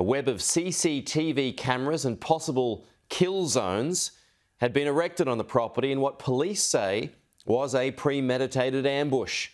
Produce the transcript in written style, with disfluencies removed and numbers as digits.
A web of CCTV cameras and possible kill zones had been erected on the property in what police say was a premeditated ambush.